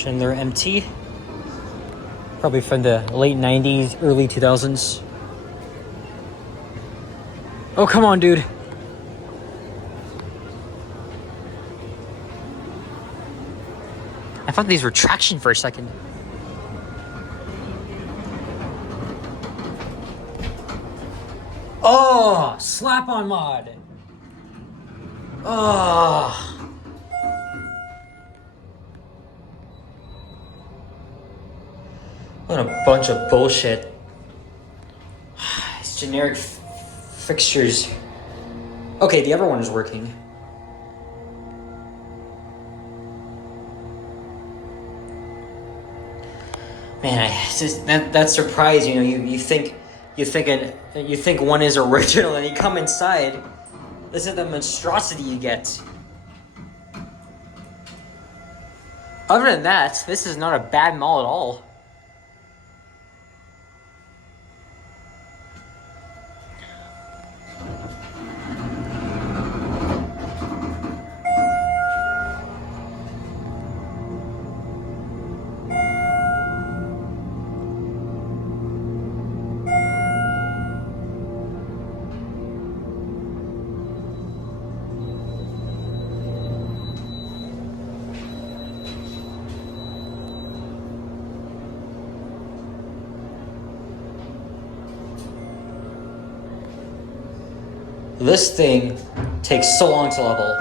Schindler MT. Probably from the late 90s, early 2000s. Oh, come on, dude. I thought these were traction for a second. Oh, slap on mod. Oh. What a bunch of bullshit. It's generic fixtures. Okay, the other one is working. Man, that surprise, you know, you think one is original, and you come inside. This is the monstrosity you get. Other than that, this is not a bad mall at all. This thing takes so long to level.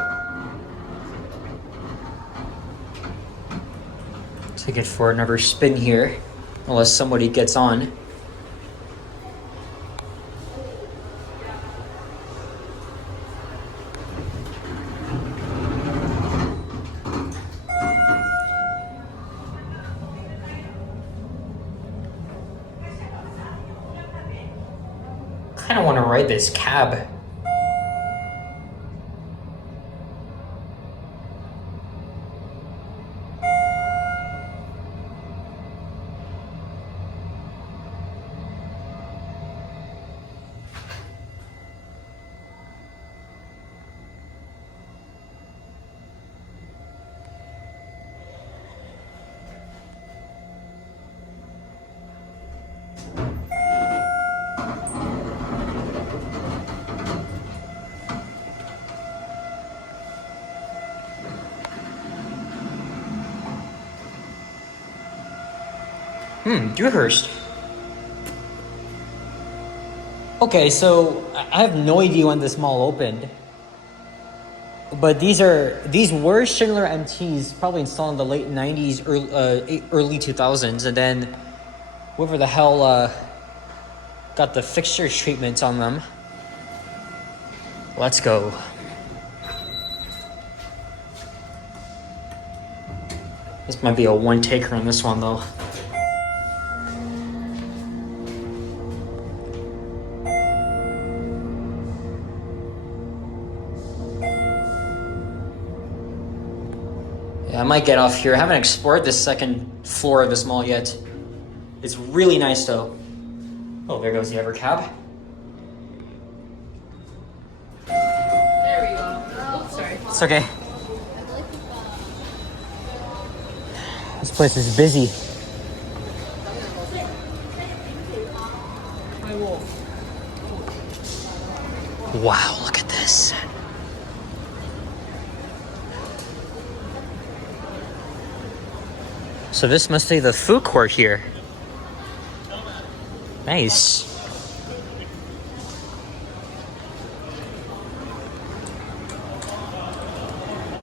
Take it for another spin here, unless somebody gets on. I kind of want to ride this cab. Dewhurst. Okay, so I have no idea when this mall opened. But these were Schindler MTs, probably installed in the late 90s, early 2000s, and then whoever the hell got the fixture treatment on them. Let's go. This might be a one-taker on this one, though. I might get off here. I haven't explored the second floor of this mall yet. It's really nice though. Oh, there goes the other cab. There we go. Oh, sorry. It's okay. This place is busy. Wow, look at this. So this must be the food court here. Nice.